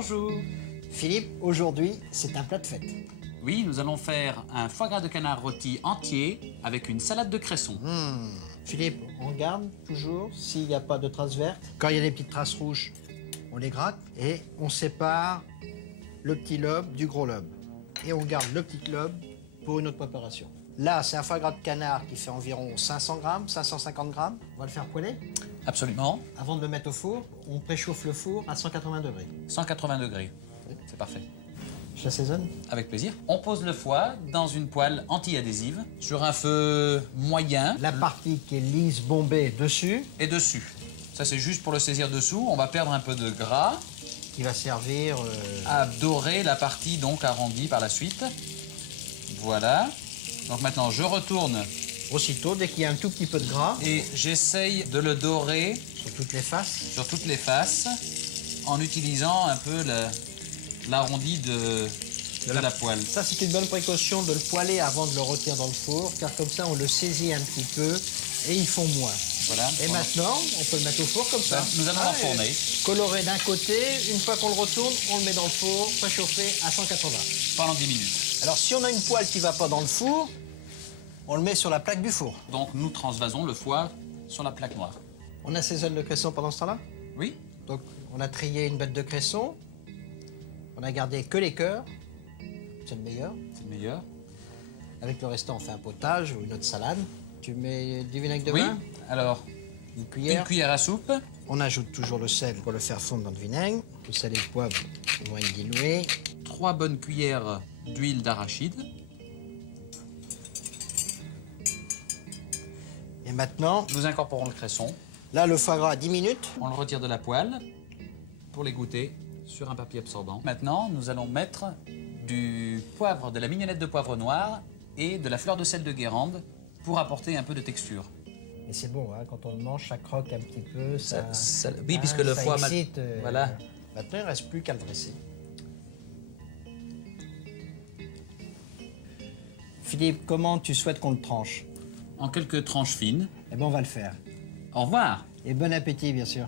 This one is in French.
Bonjour. Philippe, aujourd'hui, c'est un plat de fête. Oui, nous allons faire un foie gras de canard rôti entier avec une salade de cresson. Philippe, on regarde toujours s'il n'y a pas de traces vertes. Quand il y a des petites traces rouges, on les gratte et on sépare le petit lobe du gros lobe. Et on garde le petit lobe pour une autre préparation. Là, c'est un foie gras de canard qui fait environ 500 grammes, 550 grammes. On va le faire poêler. Absolument. Avant de le mettre au four, on préchauffe le four à 180 degrés. 180 degrés. C'est parfait. J'assaisonne. Avec plaisir. On pose le foie dans une poêle anti-adhésive sur un feu moyen La partie qui est lisse, bombée, dessus, et dessus. Ça, c'est juste pour le saisir dessous. On va perdre un peu de gras qui va servir... à dorer la partie donc arrondie par la suite. Voilà. Donc maintenant, je retourne aussitôt, dès qu'il y a un tout petit peu de gras, et j'essaye de le dorer sur toutes les faces. sur toutes les faces en utilisant un peu l'arrondi de la poêle. Ça, c'est une bonne précaution de le poêler avant de le retirer dans le four, car comme ça, on le saisit un petit peu et ils font moins. Voilà. Et maintenant, on peut le mettre au four comme ça. Nous allons l'enfourner. Coloré d'un côté, une fois qu'on le retourne, on le met dans le four, préchauffé à 180. Pendant 10 minutes. Alors, si on a une poêle qui ne va pas dans le four, on le met sur la plaque du four. Donc nous transvasons le foie sur la plaque noire. On assaisonne le cresson pendant ce temps-là. Oui. Donc, on a trié une bête de cresson. On a gardé que les cœurs. C'est le meilleur. C'est le meilleur. Avec le restant, on fait un potage ou une autre salade. Tu mets du vinaigre de Oui. vin, Alors, une cuillère. une cuillère à soupe. On ajoute toujours le sel pour le faire fondre dans le vinaigre. Le sel et le poivre vont être dilués. 3 bonnes cuillères d'huile d'arachide. Et maintenant, Nous incorporons le cresson. là, le foie gras à 10 minutes. On le retire de la poêle pour l'égoutter sur un papier absorbant. Maintenant, nous allons mettre du poivre, de la mignonnette de poivre noir et de la fleur de sel de Guérande pour apporter un peu de texture. Et c'est bon, hein, quand on le mange, ça croque un petit peu. Oui, puisque le ça foie... excite, Voilà. Maintenant, il ne reste plus qu'à le dresser. Philippe, comment tu souhaites qu'on le tranche? En quelques tranches fines. Eh bien, on va le faire. Au revoir. Et bon appétit, bien sûr.